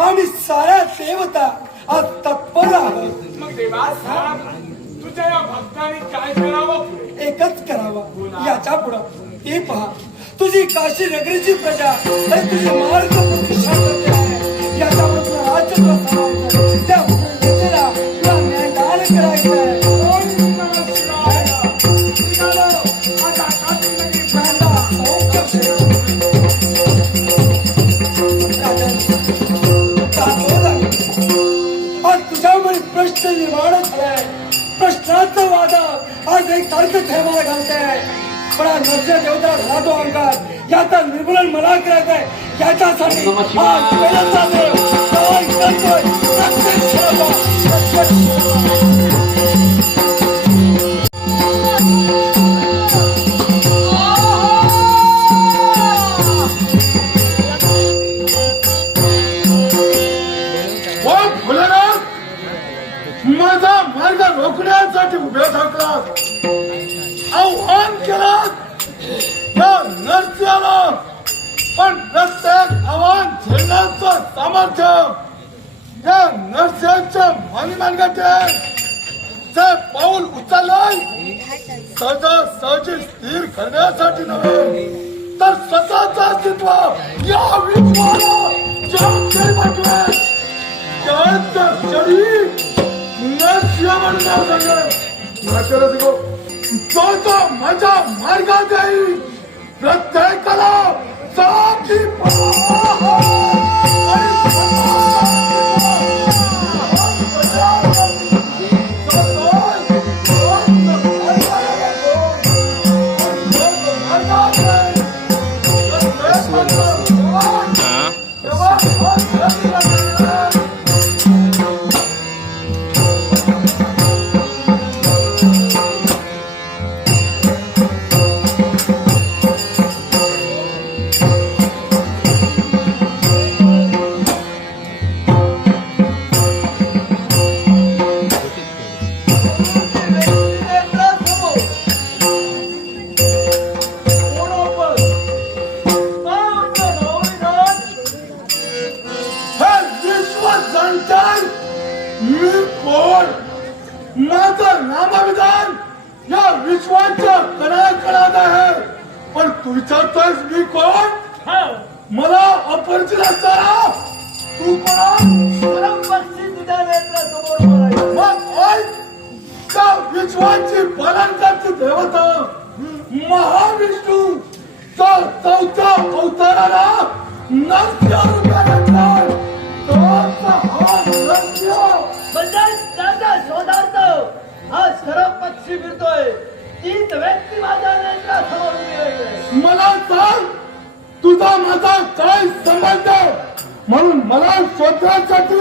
आम्ही साऱ्या देवता आज तत्पर आहोत. मग देवा तुझ्या या भक्तांनी काय करावं? एकच करावं. याच्या पुढं ते पहा, तुझी काशी नगरीची प्रजा आणि तुझी मार्ग प्रतिष्ठा करते आहे. याच्या पुढे तुला राज्य तुला सांभाळायचं, त्या प्रजेला तुला न्यायदान करायचं आहे. तुझ्यामुळे प्रश्न निर्माण झालाय. प्रश्नाचं वादा आज एक सारखं थैमाला घालतंय. पण हा नरसिंह देवता झाला तो अंगार, याचा निर्मूलन मला करायचं आहे. याच्यासाठी आज वेळाचा देव सवाल करतोय. माझा मार्ग रोखण्यासाठी उभे ठाकलात, आव्हान केलं या नरसिंहाला. पण प्रत्येक आव्हान झेलण्याचं सामर्थ्य या नरसिंहाच्या मानगाटे. जे पाऊल उचललंय सहजासहजी स्थिर करण्यासाठी नव्हे, तर स्वतःचं अस्तित्व या विश्वाला जबाबदारी वाटवेल. त्याचं शरीर नरसिंह म्हणून जो माझ्या मार्गात येईल प्रत्येकाला साखी माझं नामविधान या विश्वाच्या कणाकणात आहे. पण तू विचारतोयस मी कोण? मला अपरिचित असताना तू मग ऐक, त्या विश्वाची पालन करते देवता महाविष्णू त्या चौथ्या अवताराला नरसिंह रूपात घातलाय. शोधार्थ हा सर्व पक्षी फिरतोय. तीच व्यक्ती माझ्या नेत्रासमोर उभी राहिली. मला सांग, तुझा माझा काय संबंध? म्हणून मला शोधण्यासाठी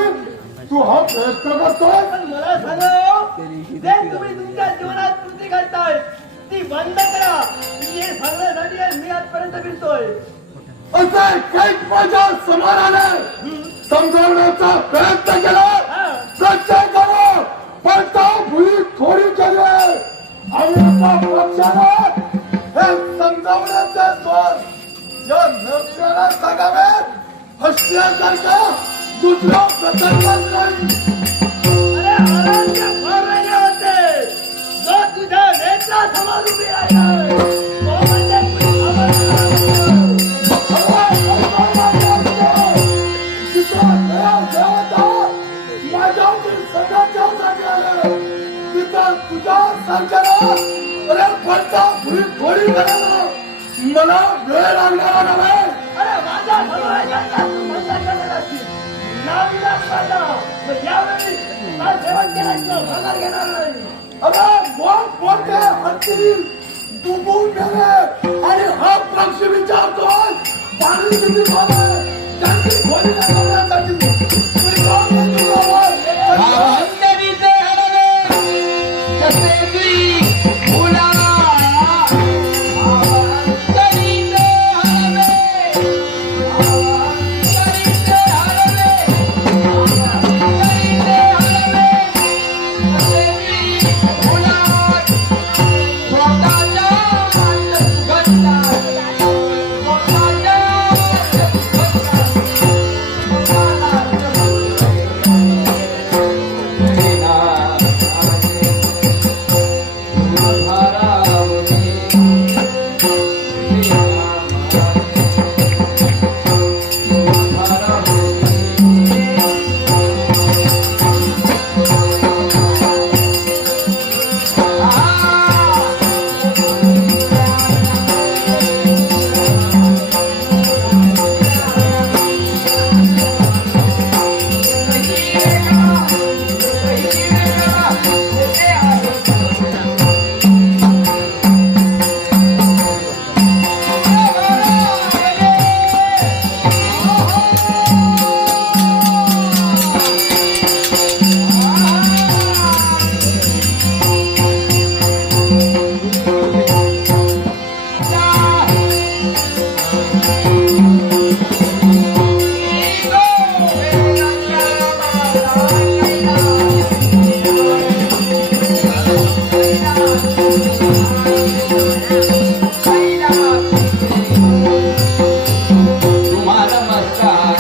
तू हा प्रयत्न करतोय. पण मला सांगा, जे तुम्ही तुमच्या जीवनात कृती करताय ती बंद करा. हे सांगण्यासाठी मी आजपर्यंत फिरतोय. असं काही माझ्या समोर आलं, समजावण्याचा प्रयत्न केला. प्रत्येकाला पडता भुई थोडी केली आणि एका पक्षानं हे समजावण्याचे स्वर या नरसिंहाला सांगावे हसण्यासारखं दुसरं प्रसंगच नाही. अरे आराध्य फार राहिले होते, जो तुझ्या नेत्रासमोर उभी राहिलाय. मला वेळ लागणार नव्हे. अरे माझा यावेळी सेवन केल्याचं भागार घेणार नाही. अरे मोठे हत्ती डुबून गेले आणि हा पक्षी विचारतोय पाणी किती झालंय, त्यांची खोली करण्यासाठी तुम्हाला नमस्कार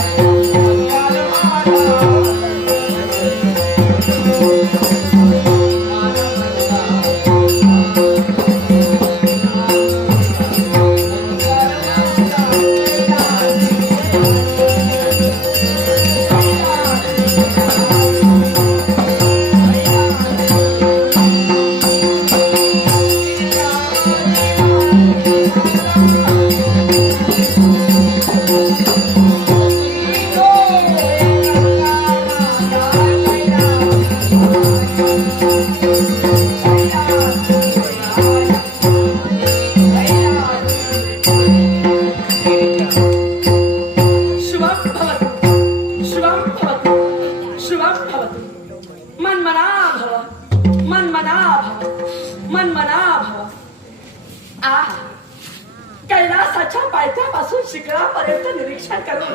कैलासाच्या पायथ्यापासून शिखरापर्यंत निरीक्षण करून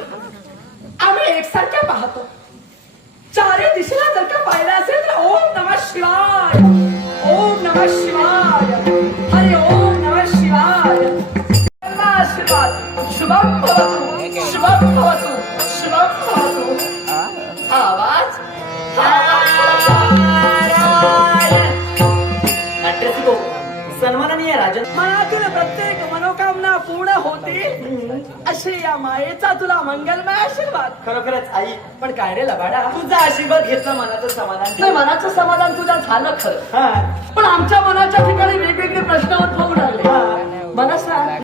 आम्ही एकसारख्या पाहतो. चारी दिशेला जर का पाहिलं असेल तर ओम नमः शिवाय, ओम नमः शिवाय, हरि ओम नमः शिवाय. आशीर्वाद शुभम भवतु, शुभम भवतु, शुभम भवतु. आवाज नाट्यसिको सन्माननीय राजन, मनातील प्रत्येक मनोकामना पूर्ण होतील असे या मायेचा तुला मंगलमय आशीर्वाद. खरोखरच आई, पण काय रे लबाडा, तुझा आशीर्वाद घेतला मनाचं समाधान. तर मनाचं समाधान तुझं झालं खरं, हा पण आमच्या मनाच्या ठिकाणी वेगवेगळे प्रश्न उद्भवून लागले. मनसा